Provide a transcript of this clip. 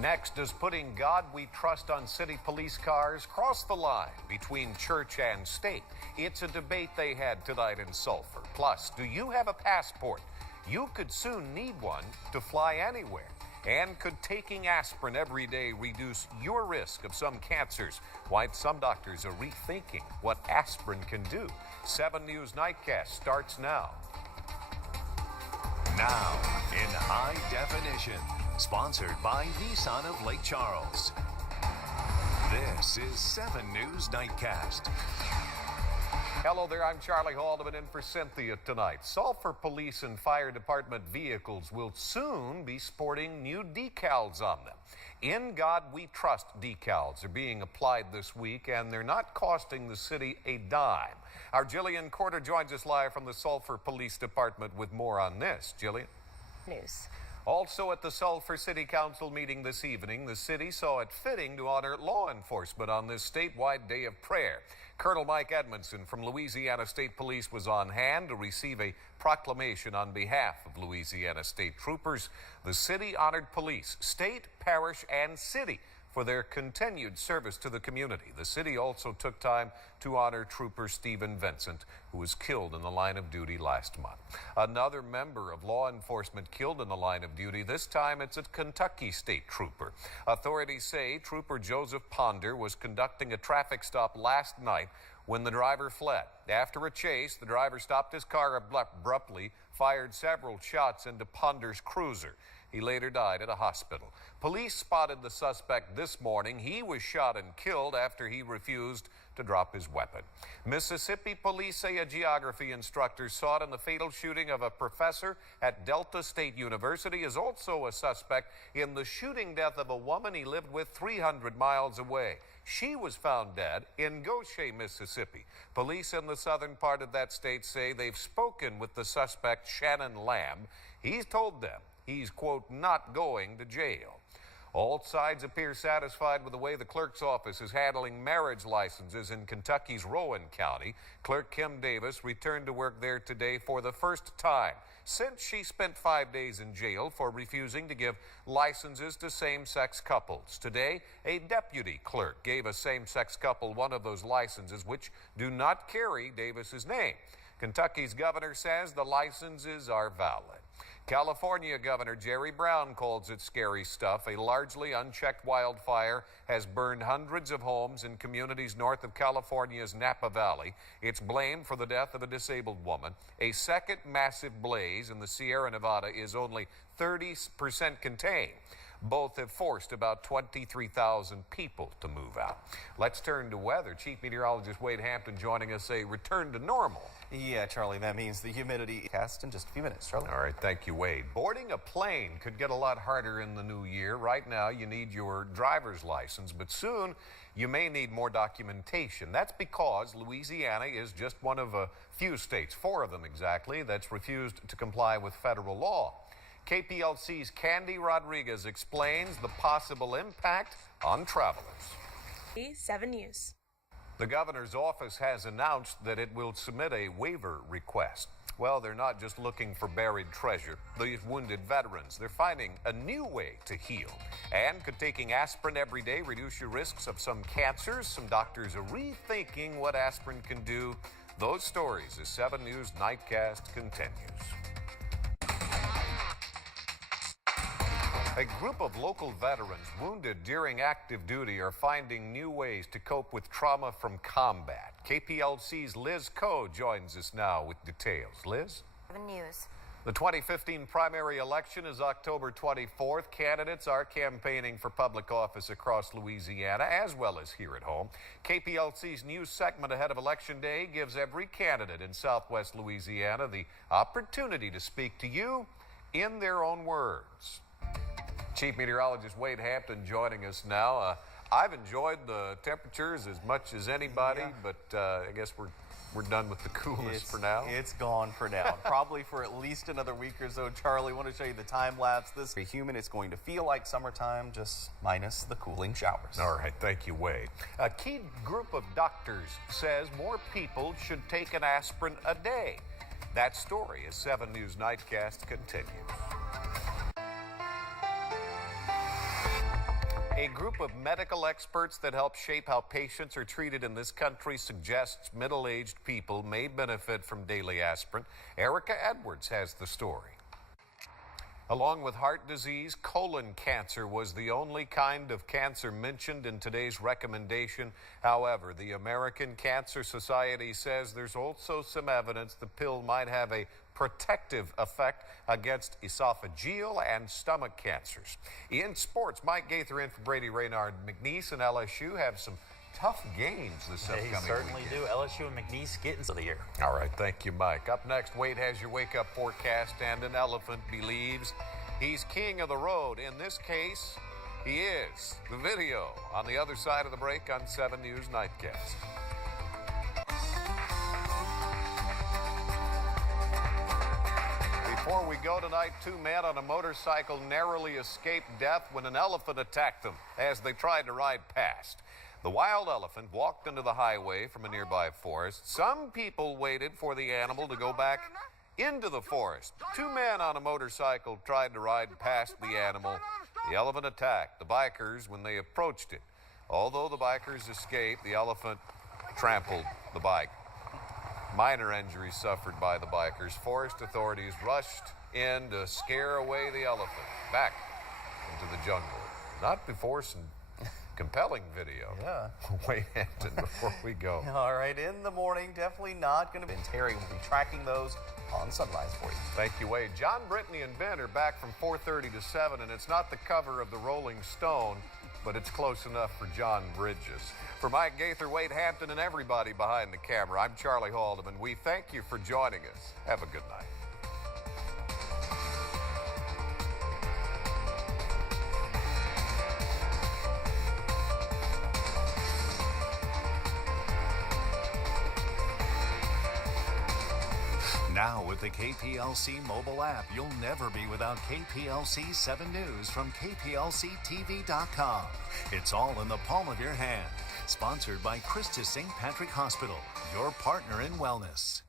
Next, does putting God we trust on city police cars cross the line between church and state? It's a debate they had tonight in Sulphur. Plus, do you have a passport? You could soon need one to fly anywhere. And could taking aspirin every day reduce your risk of some cancers? Why some doctors are rethinking what aspirin can do. 7 News Nightcast starts now. Now, in high definition, sponsored by Nissan of Lake Charles. This is 7 News Nightcast. Hello there, I'm Charlie Haldeman in for Cynthia tonight. Sulphur Police and Fire Department vehicles will soon be sporting new decals on them. In God We Trust decals are being applied this week, and they're not costing the city a dime. Our Jillian Corder joins us live from the Sulphur Police Department with more on this. Jillian? News. Also at the Sulphur City Council meeting this evening, the city saw it fitting to honor law enforcement on this statewide day of prayer. Colonel Mike Edmondson from Louisiana State Police was on hand to receive a proclamation on behalf of Louisiana State troopers. The city honored police, state, parish, and city for their continued service to the community. The city also took time to honor Trooper Stephen Vincent, who was killed in the line of duty last month. Another member of law enforcement killed in the line of duty. This time it's a Kentucky State Trooper. Authorities say Trooper Joseph Ponder was conducting a traffic stop last night when the driver fled. After a chase, the driver stopped his car abruptly, fired several shots into Ponder's cruiser. He later died at a hospital. Police spotted the suspect this morning. He was shot and killed after he refused to drop his weapon. Mississippi police say a geography instructor sought in the fatal shooting of a professor at Delta State University is also a suspect in the shooting death of a woman he lived with 300 miles away. She was found dead in Goshen, Mississippi. Police in the southern part of that state say they've spoken with the suspect, Shannon Lamb. He's told them he's, quote, not going to jail. All sides appear satisfied with the way the clerk's office is handling marriage licenses in Kentucky's Rowan County. Clerk Kim Davis returned to work there today for the first time since she spent 5 days in jail for refusing to give licenses to same-sex couples. Today, a deputy clerk gave a same-sex couple one of those licenses which do not carry Davis's name. Kentucky's governor says the licenses are valid. California Governor Jerry Brown calls it scary stuff. A largely unchecked wildfire has burned hundreds of homes in communities north of California's Napa Valley. It's blamed for the death of a disabled woman. A second massive blaze in the Sierra Nevada is only 30% contained. Both have forced about 23,000 people to move out. Let's turn to weather. Chief Meteorologist Wade Hampton joining us, a return to normal. Yeah, Charlie, that means the humidity cast in just a few minutes, Charlie. All right, thank you, Wade. Boarding a plane could get a lot harder in the new year. Right now, you need your driver's license, but soon you may need more documentation. That's because Louisiana is just one of a few states, 4 of them exactly, that's refused to comply with federal law. KPLC's Candy Rodriguez explains the possible impact on travelers. 7 News. The governor's office has announced that it will submit a waiver request. Well, they're not just looking for buried treasure. These wounded veterans, they're finding a new way to heal. And could taking aspirin every day reduce your risks of some cancers? Some doctors are rethinking what aspirin can do. Those stories as 7 News Nightcast continues. A group of local veterans wounded during active duty are finding new ways to cope with trauma from combat. KPLC's Liz Coe joins us now with details. Liz? 7 News. The 2015 primary election is October 24th. Candidates are campaigning for public office across Louisiana as well as here at home. KPLC's news segment ahead of Election Day gives every candidate in Southwest Louisiana the opportunity to speak to you in their own words. Chief Meteorologist Wade Hampton joining us now. I've enjoyed the temperatures as much as anybody, but I guess we're done with the coolness for now. It's gone for now. Probably for at least another week or so. Charlie, I want to show you the time lapse. This is humid. It's going to feel like summertime, just minus the cooling showers. All right, thank you, Wade. A key group of doctors says more people should take an aspirin a day. That story as 7 News Nightcast continues. A group of medical experts that help shape how patients are treated in this country suggests middle-aged people may benefit from daily aspirin. Erica Edwards has the story. Along with heart disease, colon cancer was the only kind of cancer mentioned in today's recommendation. However, the American Cancer Society says there's also some evidence the pill might have a protective effect against esophageal and stomach cancers. In sports, Mike Gaither in for Brady Raynard. McNeese and LSU have some tough games this upcoming They certainly weekend. do. LSU and McNeese get into the year. All right, thank you, Mike. Up next, Wade has your wake-up forecast, and an elephant believes he's king of the road. In this case, he is. The video on the other side of the break on 7 News Nightcast. Before we go tonight, 2 men on a motorcycle narrowly escaped death when an elephant attacked them as they tried to ride past. The wild elephant walked into the highway from a nearby forest. Some people waited for the animal to go back into the forest. 2 men on a motorcycle tried to ride past the animal. The elephant attacked the bikers when they approached it. Although the bikers escaped, the elephant trampled the bike. Minor injuries suffered by the bikers. Forest authorities rushed in to scare away the elephant back into the jungle. Not before some compelling video. Yeah. Wade Hampton, before we go. All right, in the morning, definitely not going to be. And Terry will be tracking those on Sunrise for you. Thank you, Wade. John, Brittany, and Ben are back from 4:30 to 7, and it's not the cover of the Rolling Stone, but it's close enough for John Bridges. For Mike Gaither, Wade Hampton, and everybody behind the camera, I'm Charlie Haldeman. We thank you for joining us. Have a good night. Now with the KPLC mobile app, you'll never be without KPLC 7 News from KPLC-TV.com. It's all in the palm of your hand. Sponsored by Christus St. Patrick Hospital, your partner in wellness.